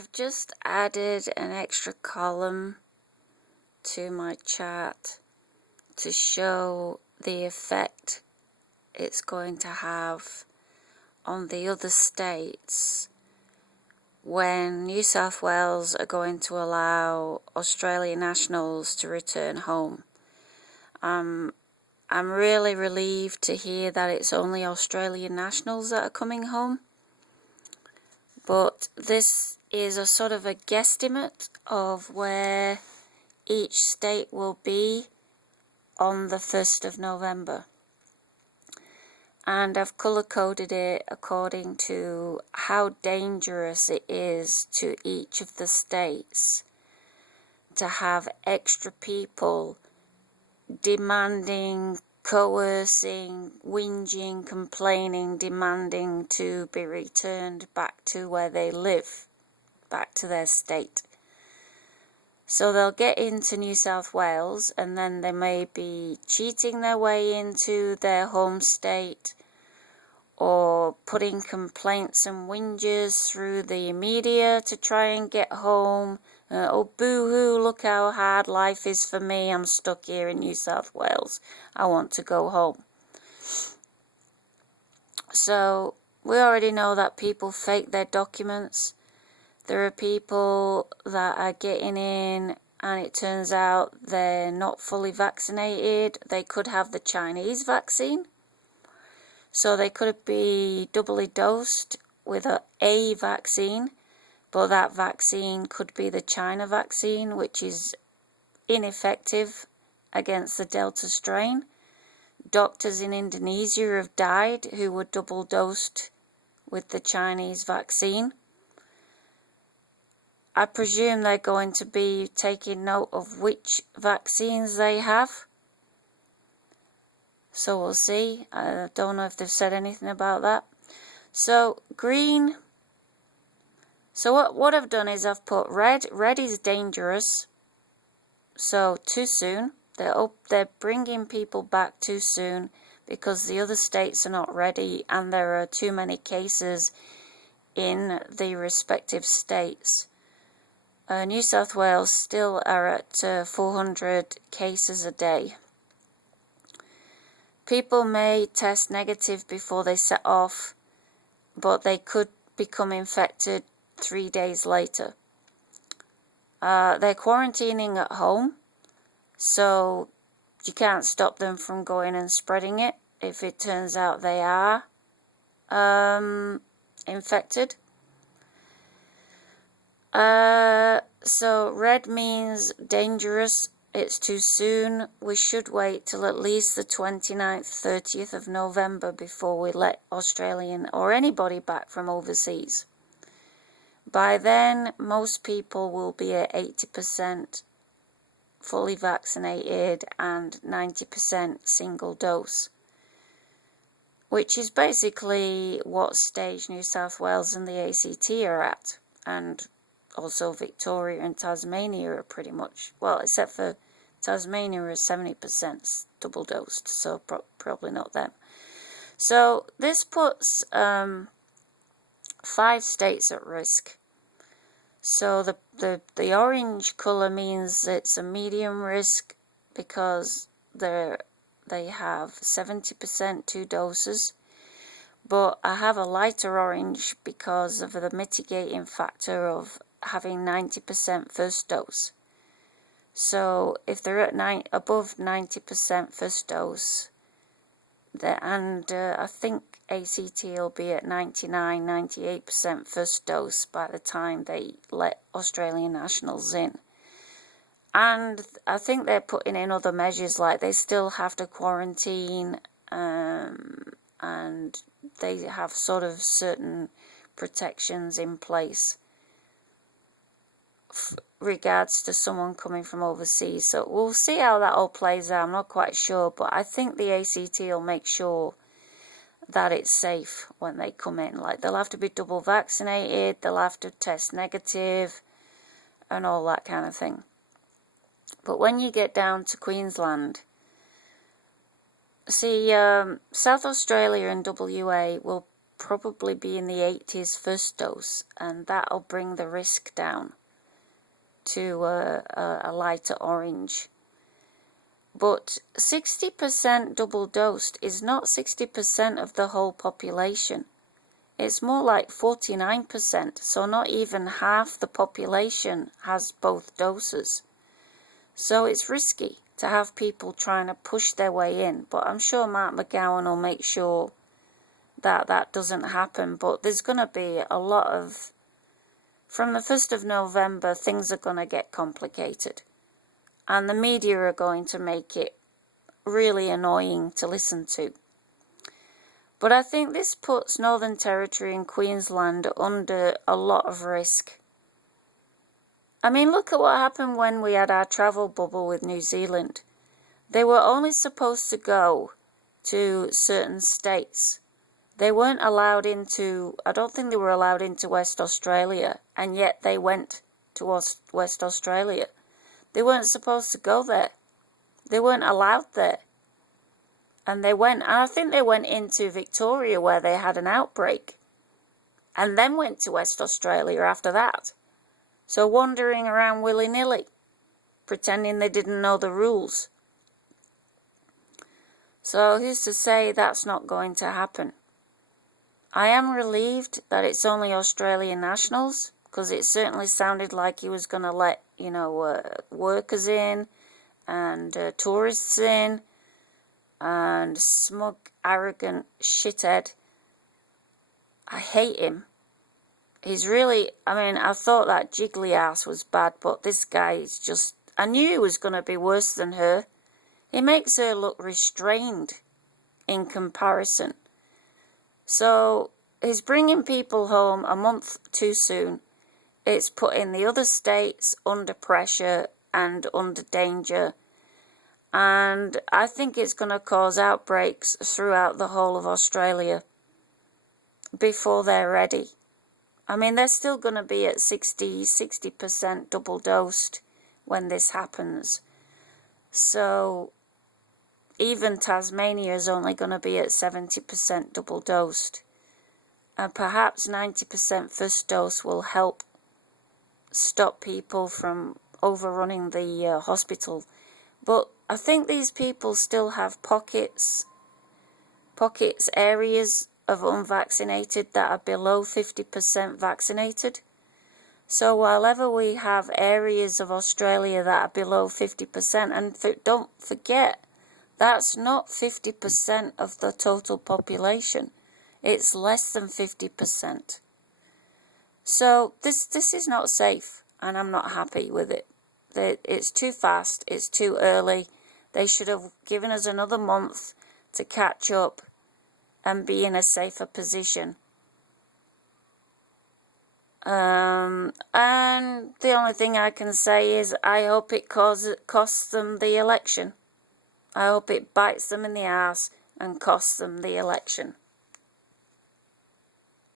I've just added an extra column to my chart to show the effect it's going to have on the other states when New South Wales are going to allow Australian nationals to return home. I'm really relieved to hear that it's only Australian nationals that are coming home. But this is a sort of a guesstimate of where each state will be on the 1st of November. And I've colour-coded it according to how dangerous it is to each of the states to have extra people demanding, coercing, whinging, complaining, demanding to be returned back to where they live, back to their state. So they'll get into New South Wales and then they may be cheating their way into their home state or putting complaints and whinges through the media to try and get home. Oh, boo-hoo, look how hard life is for me. I'm stuck here in New South Wales. I want to go home. So we already know that people fake their documents. There are people that are getting in and it turns out they're not fully vaccinated. They could have the Chinese vaccine. So they could be doubly dosed with a vaccine. But that vaccine could be the China vaccine, which is ineffective against the Delta strain. Doctors in Indonesia have died who were double dosed with the Chinese vaccine. I presume they're going to be taking note of which vaccines they have. So we'll see. I don't know if they've said anything about that. So green. So what I've done is I've put red. Red is dangerous. So too soon. They're bringing people back too soon because the other states are not ready and there are too many cases in the respective states. New South Wales still are at 400 cases a day. People may test negative before they set off, but they could become infected 3 days later. They're quarantining at home, so you can't stop them from going and spreading it if it turns out they are infected. So red means dangerous. It's too soon. We should wait till at least the 29th, 30th of November before we let Australian or anybody back from overseas. By then, most people will be at 80% fully vaccinated and 90% single dose, which is basically what stage New South Wales and the ACT are at, and also Victoria and Tasmania are pretty much, well, except for Tasmania are 70% double dosed, so probably not them. So this puts 5 states at risk. So the orange colour means it's a medium risk because they have 70% 2 doses. But I have a lighter orange because of the mitigating factor of having 90% first dose. So if they're at above 90% first dose, I think ACT will be at 99-98% first dose by the time they let Australian nationals in. And I think they're putting in other measures, like they still have to quarantine, and they have sort of certain protections in place regards to someone coming from overseas. So we'll see how that all plays out. I'm not quite sure, but I think the ACT will make sure that it's safe when they come in. Like they'll have to be double vaccinated, they'll have to test negative and all that kind of thing. But when you get down to Queensland, see, South Australia and WA will probably be in the 80s first dose, and that'll bring the risk down to a lighter orange. But 60% double dosed is not 60% of the whole population. It's more like 49%, so not even half the population has both doses. So it's risky to have people trying to push their way in, but I'm sure Mark McGowan will make sure that that doesn't happen. But there's going to be a lot of, from the 1st of November, things are going to get complicated. And the media are going to make it really annoying to listen to. But I think this puts Northern Territory and Queensland under a lot of risk. I mean, look at what happened when we had our travel bubble with New Zealand. They were only supposed to go to certain states. They weren't allowed into, I don't think they were allowed into West Australia, and yet they went to West Australia. They weren't supposed to go there. They weren't allowed there. And they went, and I think they went into Victoria where they had an outbreak, and then went to West Australia after that. So wandering around willy-nilly, pretending they didn't know the rules. So who's to say that's not going to happen? I am relieved that it's only Australian nationals, because it certainly sounded like he was going to let, workers in, and tourists in, and smug, arrogant shithead. I hate him. He's really, I thought that jiggly ass was bad, but this guy is just, I knew he was going to be worse than her. He makes her look restrained in comparison. So he's bringing people home a month too soon. It's putting the other states under pressure and under danger. And I think it's going to cause outbreaks throughout the whole of Australia before they're ready. They're still going to be at 60% double dosed when this happens. So even Tasmania is only going to be at 70% double dosed. And perhaps 90% first dose will help stop people from overrunning the hospital. But I think these people still have pockets, areas of unvaccinated that are below 50% vaccinated. So while ever we have areas of Australia that are below 50%, and don't forget, that's not 50% of the total population. It's less than 50%. So this is not safe, and I'm not happy with it. It's too fast, it's too early. They should have given us another month to catch up and be in a safer position. And the only thing I can say is I hope it costs them the election. I hope it bites them in the ass and costs them the election.